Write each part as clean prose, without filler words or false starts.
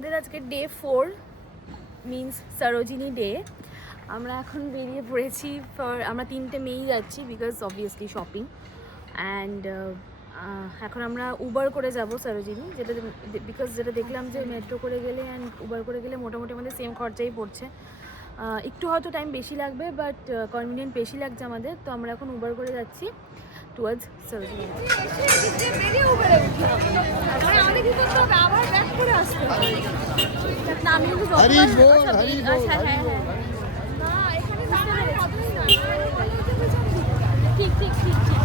আমাদের আজকে day 4 means Sarojini day. আমরা এখন বেরিয়ে পড়েছি আমরা 3টে মেয়েই যাচ্ছি বিকজ অবভিয়াসলি শপিং। অ্যান্ড এখন আমরা উবার করে যাব সরোজিনী, যেটা বিকজ যেটা দেখলাম যে মেট্রো করে গেলে অ্যান্ড উবার করে গেলে মোটামুটি আমাদের সেম খরচাই পড়ছে। একটু হয়তো টাইম বেশি লাগবে বাট কনভিনিয়েন্ট বেশি লাগছে আমাদের, তো আমরা এখন উবার করে যাচ্ছি টুয়ার্ডস সরোজিনী। না আমি কিন্তু ঠিক ঠিক ঠিক ঠিক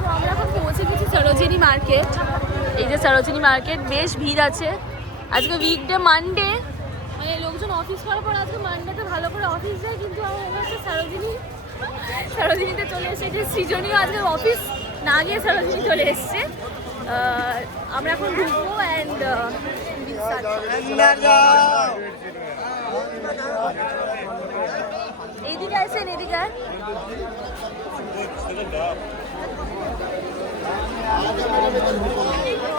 তো আমরা এখন পৌঁছে গেছি সরোজিনী মার্কেট। এই যে সরোজিনী মার্কেট, বেশ ভিড় আছে আজকে, উইকডে মানডে, মানে লোকজন অফিস করার পর আজকে মানডেতে ভালো করে অফিস যায়, কিন্তু আমরা হচ্ছে সরোজিনীতে চলে এসেছে। সৃজনীয় আজকে অফিস না গিয়ে সরোজিনী চলে এসছে। আমরা এখন ঢুকবো অ্যান্ড এইদিকে আসেন, এদিকে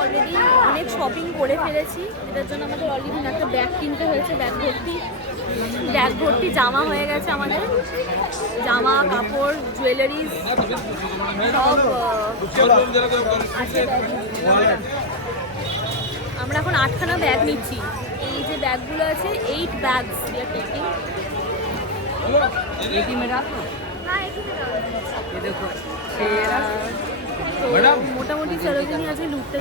অলরেডি অনেক শপিং করে ফেলেছি, এটার জন্য আমাদের অলরেডি একটা ব্যাগ কিনতে হয়েছে। ব্যাগ ভর্তি জামা হয়ে গেছে আমাদের, জামা কাপড় জুয়েলারিজ সব আছে। আমরা এখন 8খানা ব্যাগ নিচ্ছি। এই যে ব্যাগগুলো আছে 8 ব্যাগস we are taking। মোটামুটি সরোজিনী আছে লুটতে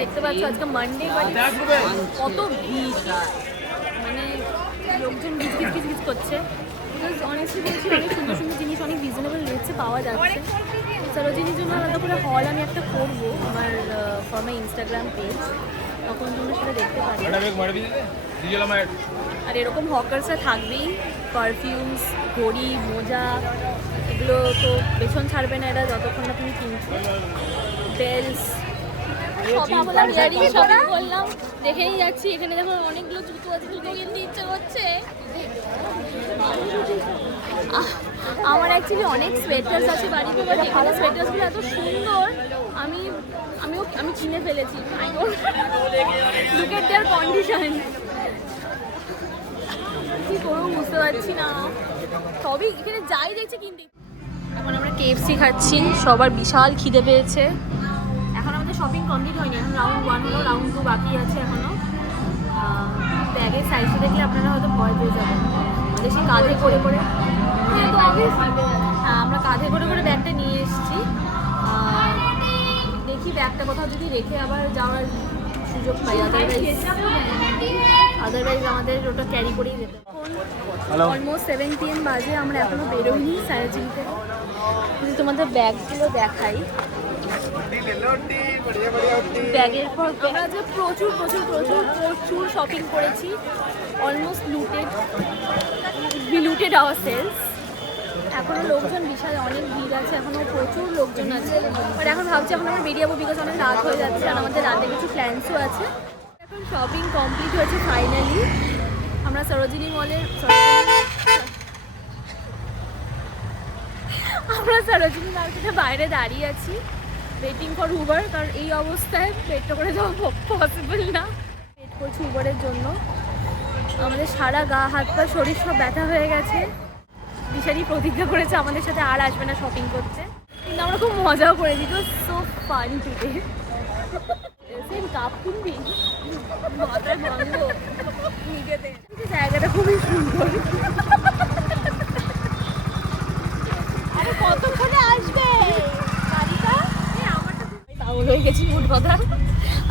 দেখতে পাচ্ছ আজকে মানডে, কত ভিড়, মানে লোকজন গিজগিজ করছে। বিকজ অনেস্টলি বলছি অনেক সুন্দর সুন্দর জিনিস অনেক রিজনেবল রেটসে পাওয়া যাচ্ছে। সরোজিনীর জন্য আলাদা করে হল আমি একটা করবো আমার ফর মাই ইনস্টাগ্রাম পেজ, তখন তোমরা সেটা দেখতে পারবে। আর এরকম হকার্সরা থাকবেই, পারফিউমস, ঘড়ি, মোজা, এগুলো তো পেছন ছাড়বে না এরা যতক্ষণ না তুমি কিনছো। বেলস বললাম, দেখেই যাচ্ছি। এখানে দেখো অনেকগুলো জুতো আছে, জুতো কিনতে ইচ্ছে করছে। আমার অ্যাকচুয়ালি অনেক সোয়েটার্স আছে বাড়িতে, বাট এখানে সোয়েটার্সগুলো এত সুন্দর আমি কিনে ফেলেছি। লুক এট দেয়ার কন্ডিশন, কি করবো বুঝতে পারছি না। সবই এখানে যাই দেখছি কিনতে। এখন আমরা KFC খাচ্ছি, সবার বিশাল খিদে পেয়েছে। এখন আমাদের শপিং কমপ্লিট হয়নি, এখন রাউন্ড 1 হলো, রাউন্ড 2 বাকি আছে এখনো। ব্যাগের সাইজটা দেখলে আপনারা হয়তো ভয় পেয়ে যাবেন। বেশি কাঁধে করে করে, আমরা কাঁধে করে করে ব্যাগটা নিয়ে এসেছি। দেখি ব্যাগটা কোথাও যদি রেখে আবার যাওয়ার সুযোগ পাই, আদারওয়াইজ আমাদের ওটা ক্যারি করেই যেতে। অলমোস্ট 7 PM বাজে, আমরা এখনো বেরোইনি সরোজিনী থেকে। যদি তোমাদের ব্যাগগুলো দেখাই, ব্যাগের পর আমরা যে প্রচুর প্রচুর প্রচুর প্রচুর শপিং করেছি। Almost looted our sales. এখনও লোকজন বিশাল অনেক ভিড় আছে, এখনও প্রচুর লোকজন আছে। বাট এখন ভাবছি এখন আমরা বেরিয়ে যাবো, বিকজ অনেক রাত হয়ে যাচ্ছে আর আমাদের রাতে কিছু প্ল্যান্সও আছে। এখন শপিং কমপ্লিট হয়েছে ফাইনালি। আমরা সরোজিনী মার্কেটের বাইরে দাঁড়িয়ে আছি, ওয়েটিং ফর উবার, কারণ এই অবস্থায় মেট্রো করে যাওয়া পসিবল না। ওয়েট করছি উবারের জন্য। আমাদের সারা গা হাত পা শরীর সব ব্যথা হয়ে গেছে। দিশারি প্রতিজ্ঞা করেছে আমাদের সাথে আর আসবে না শপিং করতে, কিন্তু আমরা খুব মজাও করেছি। তো so fun today. Same cup কিনবি, মাথায় ভাঙবো নিজেতে। জায়গাটা খুবই সুন্দর। আরে কতক্ষণে আসবে গাড়িটা? পাগল হয়ে গেছি মোট কথা।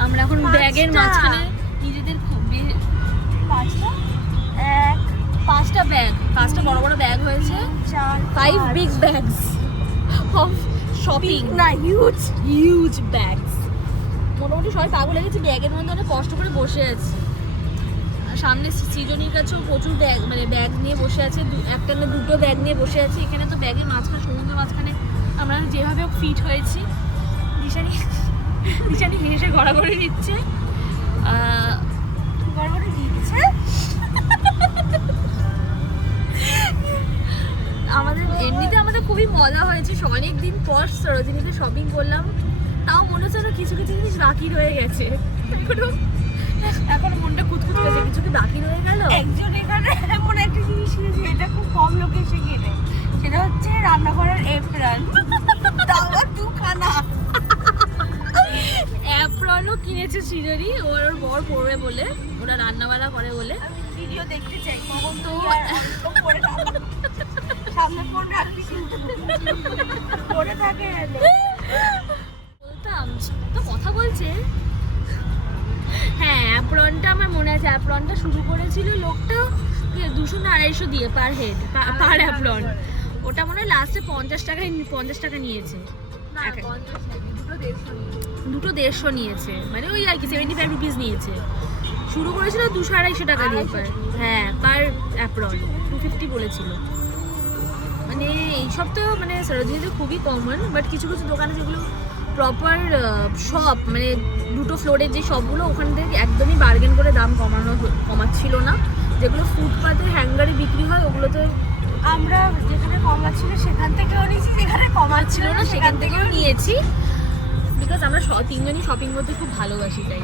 আমরা এখন ব্যাগের মাঝখানে নিজেদের পাঁচটা বড় বড় ব্যাগ হয়েছে, 5 বিগ ব্যাগস অফ শপিং, না হিউজ ব্যাগস। মোটামুটি সবাই পাগল লেগেছে, ব্যাগের মধ্যে অনেক কষ্ট করে বসে আছি। সামনে সৃজনীর কাছেও প্রচুর ব্যাগ, মানে ব্যাগ নিয়ে বসে আছে, একটা না দুটো ব্যাগ নিয়ে বসে আছি। এখানে তো ব্যাগের মাঝখানে, সমুদ্রের মাঝখানে আমরা যেভাবে ফিট হয়েছি। দিশানি হেসে গড়াগড়ি দিচ্ছে। আমাদের খুবই মজা হয়েছে। অনেক দিন পর সরোজিনীতে শপিং করলাম, তাও মনে হচ্ছে না কিছু কিছু জিনিস বাকি রয়ে গেছে। এখন মনটা খুঁতখুত করছে, কিছু কি বাকি রয়ে গেল। একজন এখানে এমন একটা জিনিস কিনেছে, এটা খুব কম লোকে এসে কেনে, সেটা হচ্ছে রান্নাঘরের এপ্রন। তাও দুখানা অ্যাপ্রনও কিনেছে সৃজনী, ওর বর পরবে বলে, ওরা রান্নাবান্না করে বলে। ভিডিও দেখতে চাই কখন তো পরে সামনে ফোন রাখবি কিন্তু পরে থাকে। বলতাম তো কথা বলছে। হ্যাঁ, অ্যাপ্রনটা আমার মনে আছে, অ্যাপ্রনটা শুরু করেছিল লোকটা 200 না 250 দিয়ে পার হেড, পার অ্যাপ্রন। ওটা মনে হয় লাস্টে 50 টাকা নিয়েছে। দুটো 150 নিয়েছে, মানে ওই আর কি 75 রুপিস নিয়েছে। শুরু করেছিল 200-250 টাকা দিয়ে পার, হ্যাঁ পার অ্যাপ্রন 250 বলেছিল। মানে এইসব তো মানে সরোজিনীতে খুবই কমন, বাট কিছু কিছু দোকানে যেগুলো প্রপার শপ, মানে দুটো ফ্লোরের যে শপগুলো, ওখান থেকে একদমই বার্গেন করে দাম কমাচ্ছিল না। যেগুলো ফুটপাতে হ্যাঙ্গারে বিক্রি হয় ওগুলোতে আমরা যেখানে কমা ছিল সেখান থেকেও নিয়েছি, যেখানে কমা ছিল না সেখান থেকেও নিয়েছি, বিকজ আমরা তিনজনই শপিং করতে খুব ভালোবাসি তাই।